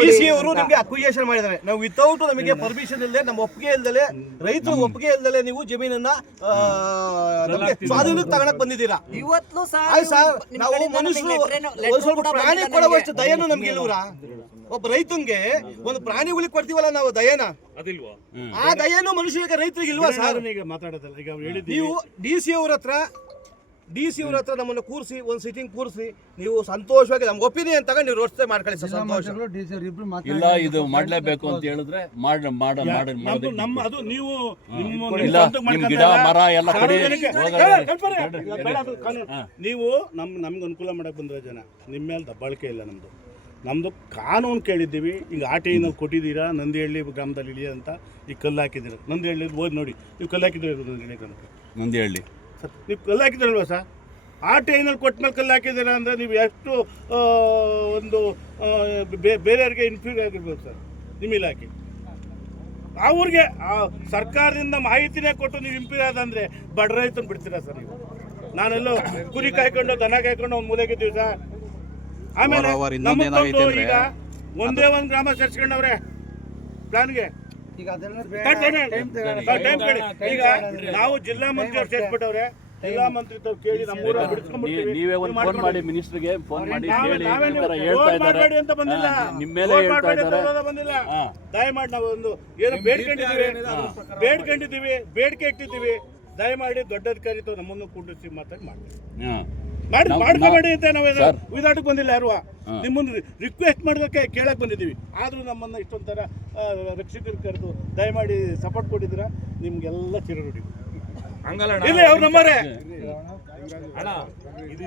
D C ಅವರು ನಿಮಗೆ acquisition ಮಾಡಿದ್ದಾರೆ. ನಾವು ವಿತೌಟ್ ನಮಗೆ ಪರ್ಮಿಷನ್ ಇಲ್ಲದೆ ನಮ್ಮ ಒಪ್ಪಿಗೆ ಇಲ್ದಲೆ ರೈತರು ಒಪ್ಪಿಗೆ ಇಲ್ದಲೆ ನೀವು ಜಮೀನನ್ನ ಆ, ನಮ್ಗೆ ಸ್ವಾಧೀನಕ್ಕೆ ತಗೊಳಕ್ ಬಂದಿದ್ದೀರಾ? ಇವತ್ತು ನಾವು ಮನುಷ್ಯರು ಸ್ವಲ್ಪ ಪ್ರಾಣಿ ಕೊಡುವಷ್ಟು. ದಯನು ನಮ್ಗೆ ಇಲ್ವರ? ಒಬ್ಬ ರೈತಂಗೆ ಒಂದು ಪ್ರಾಣಿಗಳಿಗೆ ಕೊಡ್ತೀವಲ್ಲ ನಾವು ದಯನ? ಆ ದಯನು ಮನುಷ್ಯರಿಗೆ ರೈತರಿಗೆ ಇಲ್ವಾ ಸರ್? ಈಗ ಮಾತಾಡೋದಲ್ಲ? ಈಗ ಹೇಳಿದ್ದೀವಿ ನೀವು ಡಿ ಸಿ ಅವ್ರ ಹತ್ರ ಡಿ ಸಿ ಅವ್ರ ಹತ್ರ ನಮ್ಮನ್ನು ಕೂರಿಸಿ ಒಂದು ಸಿಟಿಂಗ್ ಕೂರಿಸಿ ನೀವು ಸಂತೋಷವಾಗಿ ನಮ್ಗೆ ಒಪಿನಿಯನ್ ತಗೊಂಡು ನೀವು ರೋಡ್ಸ್ಟೇ ಮಾಡ್ಕೊಳ್ಳಿ ಸರ್ ಸಂತೋಷ. ಇಲ್ಲ ಇದು ಮಾಡಲೇಬೇಕು ಅಂತ ಹೇಳಿದ್ರೆ ಮಾಡ ಮಾಡ ಮಾಡ ನಮ್ದು ನಮ್ಮ ಅದು ನೀವು ನಿಮ್ಮ ಇಲ್ಲ ನಿಮ್ ಗಿಡ ಮರ ಎಲ್ಲ ಕಡೆ. ನೀವು ನಮ್ಮ ನಮ್ಗೆ ಅನುಕೂಲ ಮಾಡಕ್ಕೆ ಬಂದಿರೋ ಜನ ನಿಮ್ಮ ಮೇಲೆ ದಬ್ಬಾಳಿಕೆ ಇಲ್ಲ ನಮ್ದು. ನಮ್ದು ಕಾನೂನು ಕೇಳಿದ್ದೀವಿ. ಈಗ ಆರ್ ಟಿ ನಾವು ಕೊಟ್ಟಿದ್ದೀರಾ ನಂದಿಹಳ್ಳಿ ಗ್ರಾಮದಲ್ಲಿ ಇಳಿಯಂತ ಈ ಈಗ ಕಲ್ಲು ಹಾಕಿದ್ದೀರಾ. ನಂದಿಹಳ್ಳಿ ಓದಿ ನೋಡಿ ನೀವು ಕಲ್ಲು ಹಾಕಿದ್ದೀರ ನಂದಿಹಳ್ಳಿ. ನೀವು ಕಲ್ಲು ಹಾಕಿದ್ರಲ್ವಾ ಸರ್? ಆ ಟಿ ಐನಲ್ಲಿ ಕೊಟ್ಟ ಮೇಲೆ ಕಲ್ಲು ಹಾಕಿದ್ದೀರಾ ಅಂದರೆ ನೀವು ಎಷ್ಟು ಒಂದು ಬೇರೆಯವ್ರಿಗೆ ಇನ್ಫ್ಯೂರಿಯರ್ ಆಗಿರ್ಬೋದು ಸರ್ ನಿಮ್ಮ ಇಲಾಖೆ. ಅವ್ರಿಗೆ ಸರ್ಕಾರದಿಂದ ಮಾಹಿತಿನೇ ಕೊಟ್ಟು ನೀವು ಇಂಪ್ಯೂರ್ ಅಂದರೆ ಬಡ ರೈತನ ಬಿಡ್ತೀರಾ ಸರ್ ನೀವು? ನಾನೆಲ್ಲೋ ಕುರಿ ಕಾಯ್ಕೊಂಡು ದನ ಕಾಯ್ಕೊಂಡು ಒಂದು ಮೂಲೆಗಿದ್ದೀವಿ ಸರ್. ಆಮೇಲೆ ಈಗ ಒಂದೇ ಒಂದು ಗ್ರಾಮ ಸೇರ್ಸ್ಕೊಂಡವ್ರೆ ಪ್ಲಾನ್ಗೆ. ಈಗ ನಾವು ಜಿಲ್ಲಾ ಮಂತ್ರಿ ಅವ್ರು ಸೇರ್ಬಿಟ್ಟವ್ರೆ ಜಿಲ್ಲಾ ಮಂತ್ರಿ ಕೇಳಿ ನಮ್ಮೂರ ಬಿಡಿಸ್ಕೊಂಡ್ಬಿಡ್ತೀವಿ. ನೀವೇ ಒಂದು ಫೋನ್ ಮಾಡಿ ಮಿನಿಸ್ಟರ್ಗೆ ಫೋನ್ ಮಾಡಿ ಕೇಳಿ ಹೇಳ್ತಾ ಇದ್ದಾರೆ. ಅಂತ ಬಂದಿಲ್ಲ. ನಿಮ್ಮ ಮೇಲೆ ಹೇಳ್ತಾ ಇದ್ದಾರೆ. ಬಂದಿಲ್ಲ. ಹಾ. ದಯಮಾಡಿ ನಾವು ಒಂದು ಏನೋ ಬೇಡ್ಕೊಂಡಿದ್ದೀವಿ. ಬೇಡ್ಕೊಂಡಿದ್ದೀವಿ. ಬೇಡಿಕೆ ಇಟ್ಟಿದ್ದೀವಿ. ದಯಮಾಡಿ ದೊಡ್ಡ ಅಧಿಕಾರಿ ನಮ್ಮನ್ನು ಕೂಡಿಸಿ ಮಾತಾಡಿ ಮಾಡ್ತೀವಿ. ಹಾ. ಮಾಡಿ ನಾವು- ಅಂತ ನಾವು ಸರ್. ವಿಧಾಟಕ್ಕೆ ಬಂದಿಲ್ಲ ಯಾರು? ನಿಮ್ಮನ್ನು ರಿಕ್ವೆಸ್ಟ್ ಮಾಡೋದಕ್ಕೆ ಕೇಳಕ್ಕೆ ಬಂದಿದ್ದೀವಿ. ಆದರೂ ನಮ್ಮನ್ನು ಇಷ್ಟೊಂಥರ ರಕ್ಷಕರು ಕರೆದು ದಯಮಾಡಿ ಸಪೋರ್ಟ್ ಕೊಟ್ಟಿದ್ರೆ ನಿಮಗೆಲ್ಲ ಚಿರರುಡಿ ಇಲ್ಲ ಅವ್ರು ನಮ್ಮರೇ ಅಣ್ಣ ಇದು